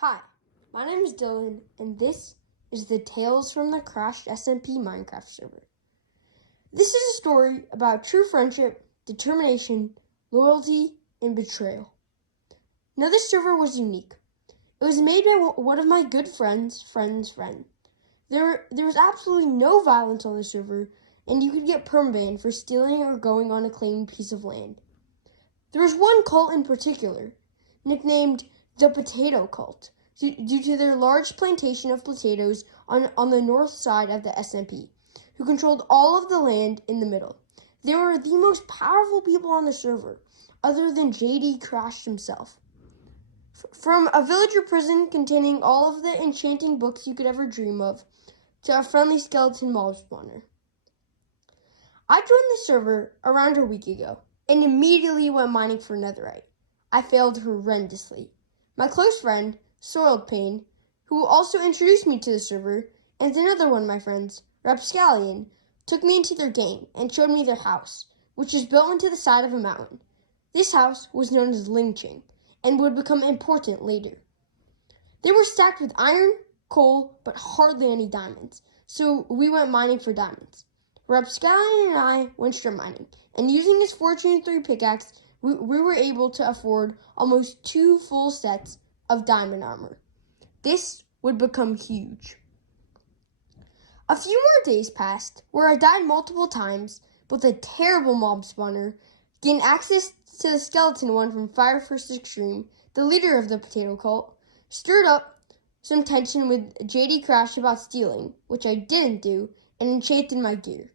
Hi, my name is Dylan, and this is the Tales from the Crashed SMP Minecraft server. This is a story about true friendship, determination, loyalty, and betrayal. Now, this server was unique. It was made by one of my good friends' friend. There was absolutely no violence on the server, and you could get permabanned for stealing or going on a claimed piece of land. There was one cult in particular, nicknamed the Potato Cult, due to their large plantation of potatoes on the north side of the SMP, who controlled all of the land in the middle. They were the most powerful people on the server, other than JD Crashed himself. From a villager prison containing all of the enchanting books you could ever dream of, to a friendly skeleton mob spawner. I joined the server around a week ago, and immediately went mining for netherite. I failed horrendously. My close friend, SOILEdPAIN, who also introduced me to the server, and another one of my friends, Rapscallion, took me into their game and showed me their house, which is built into the side of a mountain. This house was known as Lynching, and would become important later. They were stacked with iron, coal, but hardly any diamonds, so we went mining for diamonds. Rapscallion and I went strip mining, and using his Fortune 3 pickaxe, we were able to afford almost 2 full sets of diamond armor. This would become huge. A few more days passed, where I died multiple times, but the terrible mob spawner gained access to the skeleton one from Fire First Extreme, the leader of the potato cult, stirred up some tension with JD Crash about stealing, which I didn't do, and enchanted my gear.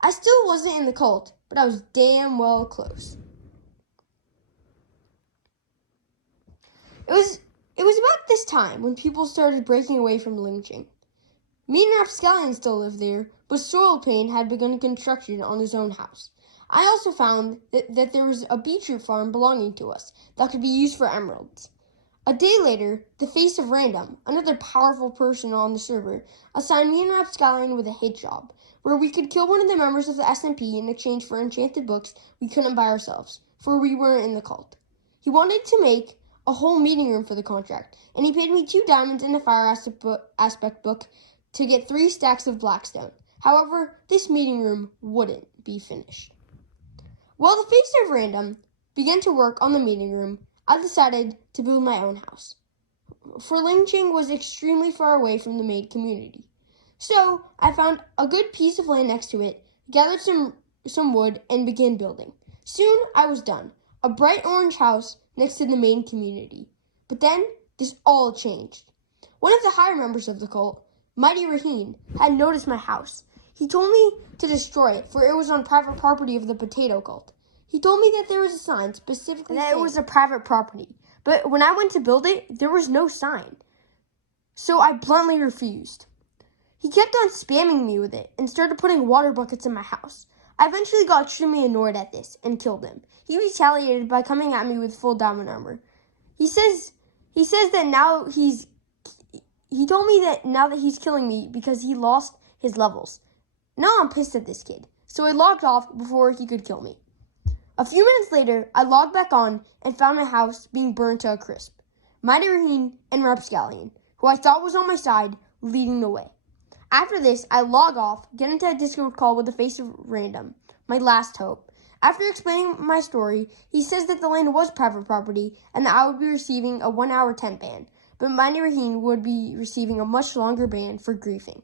I still wasn't in the cult, but I was damn well close. It was about this time when people started breaking away from Lynching. Me and Rapscallion still lived there, but SOILEdPAIN had begun construction on his own house. I also found that there was a beetroot farm belonging to us that could be used for emeralds. A day later, the Face of Random, another powerful person on the server, assigned me and Rapscallion with a hit job, where we could kill one of the members of the SMP in exchange for enchanted books we couldn't buy ourselves, for we weren't in the cult. He wanted to make a whole meeting room for the contract, and he paid me 2 diamonds and a fire aspect book to get 3 stacks of blackstone. However, this meeting room wouldn't be finished. While the Face of Random began to work on the meeting room, I decided to build my own house. For Lynching was extremely far away from the main community. So I found a good piece of land next to it, gathered some wood, and began building. Soon I was done. A bright orange house next to the main community. But then this all changed. One of the higher members of the cult, Mighty Raheen, had noticed my house. He told me to destroy it, for it was on private property of the potato cult. He told me that there was a sign specifically saying that it was a private property. But when I went to build it, there was no sign. So I bluntly refused. He kept on spamming me with it and started putting water buckets in my house. I eventually got extremely annoyed at this and killed him. He retaliated by coming at me with full diamond armor. He told me that now that he's killing me because he lost his levels. Now I'm pissed at this kid, so I logged off before he could kill me. A few minutes later, I logged back on and found my house being burned to a crisp. Mighty Raheen and Rapscallion, who I thought was on my side, leading the way. After this, I log off, get into a Discord call with the Face of Random, my last hope. After explaining my story, he says that the land was private property and that I would be receiving a 1-hour tent ban, but Mighty Raheen would be receiving a much longer ban for griefing.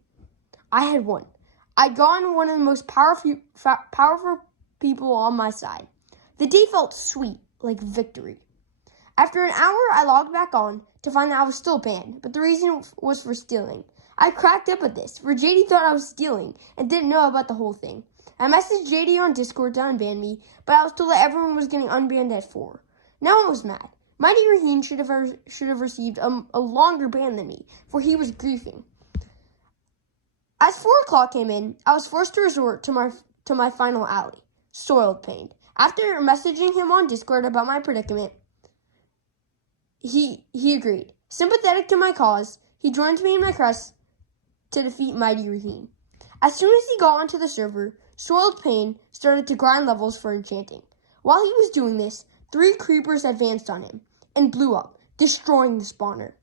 I had won. I'd gotten one of the most powerful people on my side. The day felt sweet, like victory. After an hour, I logged back on to find that I was still banned, but the reason was for stealing. I cracked up at this, for JD thought I was stealing and didn't know about the whole thing. I messaged JD on Discord to unban me, but I was told that everyone was getting unbanned at 4. Now I was mad. Mighty Raheen should have received a longer ban than me, for he was griefing. As 4 o'clock came in, I was forced to resort to my final ally, SOILEdPAIN. After messaging him on Discord about my predicament, he agreed. Sympathetic to my cause, he joined me in my quest to defeat Mighty Raheen. As soon as he got onto the server, SOILEdPAIN started to grind levels for enchanting. While he was doing this, 3 creepers advanced on him and blew up, destroying the spawner.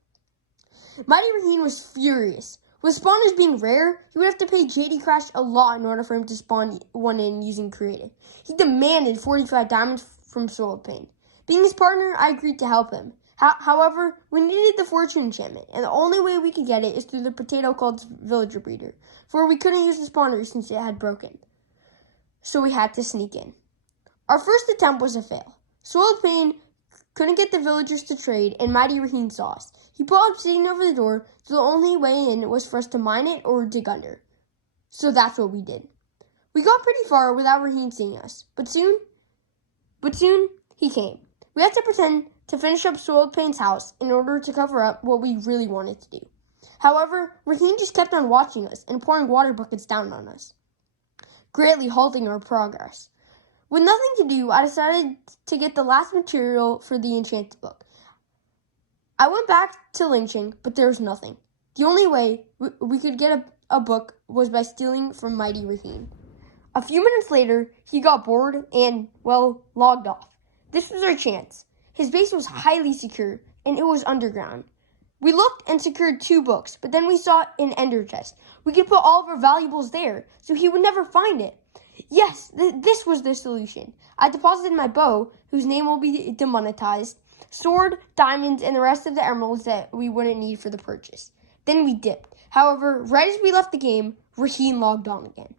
Mighty Raheen was furious. With spawners being rare, he would have to pay JD Crashed a lot in order for him to spawn one in using creative. He demanded 45 diamonds from SOILEdPAIN. Being his partner, I agreed to help him. However, we needed the fortune enchantment, and the only way we could get it is through the potato called villager breeder, for we couldn't use the spawner since it had broken. So we had to sneak in. Our first attempt was a fail. SOILEdPAIN couldn't get the villagers to trade, and Mighty Raheen saw us. He put obsidian over the door, so the only way in was for us to mine it or dig under. So that's what we did. We got pretty far without Raheen seeing us, but soon he came. We had to pretend to finish up SOILEdPAIN's house in order to cover up what we really wanted to do. However, Raheen just kept on watching us and pouring water buckets down on us, greatly halting our progress. With nothing to do, I decided to get the last material for the enchanted book. I went back to lynching, but there was nothing. The only way we could get a book was by stealing from Mighty Raheen. A few minutes later, he got bored and, well, logged off. This was our chance. His base was highly secure, and it was underground. We looked and secured 2 books, but then we saw an ender chest. We could put all of our valuables there, so he would never find it. Yes, this was the solution. I deposited my bow, whose name will be demonetized, sword, diamonds, and the rest of the emeralds that we wouldn't need for the purchase. Then we dipped. However, right as we left the game, Raheen logged on again.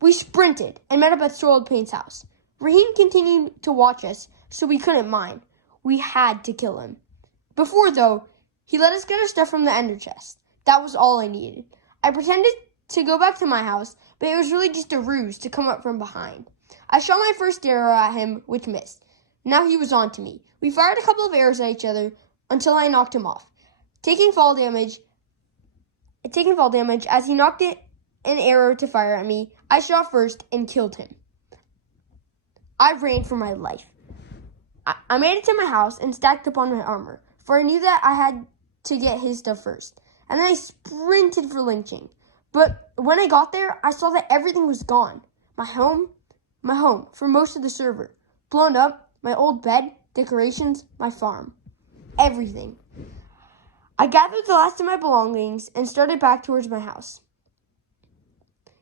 We sprinted and met up at SOILEdPAIN's house. Raheen continued to watch us, so we couldn't mine. We had to kill him. Before, though, he let us get our stuff from the ender chest. That was all I needed. I pretended to go back to my house, but it was really just a ruse to come up from behind. I shot my first arrow at him, which missed. Now he was on to me. We fired a couple of arrows at each other until I knocked him off. Taking fall damage as he knocked an arrow to fire at me, I shot first and killed him. I ran for my life. I made it to my house and stacked up on my armor, for I knew that I had to get his stuff first. And then I sprinted for lynching. But when I got there, I saw that everything was gone. My home for most of the server. Blown up, my old bed, decorations, my farm. Everything. I gathered the last of my belongings and started back towards my house.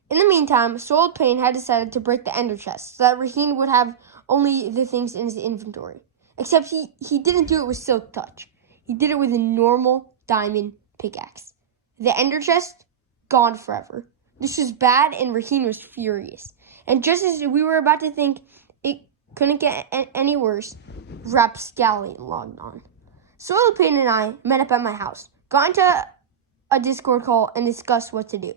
In the meantime, SOILEdPAIN had decided to break the ender chest so that Raheen would have only the things in his inventory. Except he didn't do it with Silk Touch. He did it with a normal diamond pickaxe. The ender chest, gone forever. This was bad and Raheen was furious. And just as we were about to think it couldn't get any worse, Rapscallion logged on. SOILEdPAIN and I met up at my house, got into a Discord call, and discussed what to do.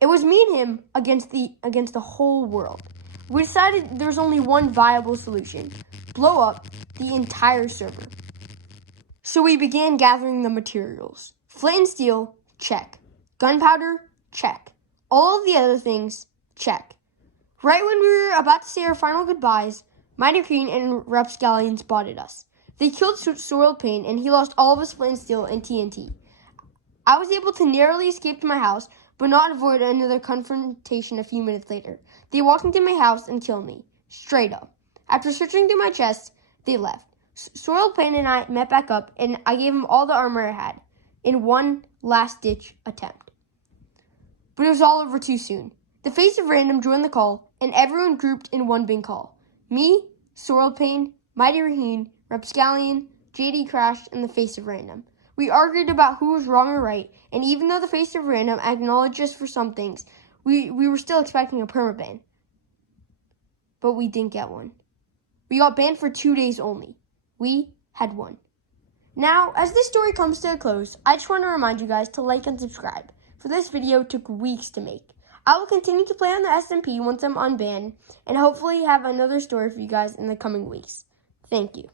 It was me and him against the whole world. We decided there was only one viable solution: blow up the entire server. So we began gathering the materials. Flint and steel, check. Gunpowder, check. All of the other things, check. Right when we were about to say our final goodbyes, Mighty Raheen and Rapscallion spotted us. They killed SOILEdPAIN and he lost all of his flint and steel and TNT. I was able to narrowly escape to my house, but not avoid another confrontation a few minutes later. They walked into my house and killed me, straight up. After searching through my chest, they left. SOILEdPAIN and I met back up, and I gave him all the armor I had in one last-ditch attempt. But it was all over too soon. The face of random joined the call, and everyone grouped in one big call. Me, SOILEdPAIN, Mighty Raheen, Rapscallion, JD Crashed, and the face of random. We argued about who was wrong or right, and even though the face of random acknowledged us for some things, we were still expecting a permaban. But we didn't get one. We got banned for 2 days only. We had won. Now, as this story comes to a close, I just want to remind you guys to like and subscribe, for this video took weeks to make. I will continue to play on the SMP once I'm unbanned, and hopefully have another story for you guys in the coming weeks. Thank you.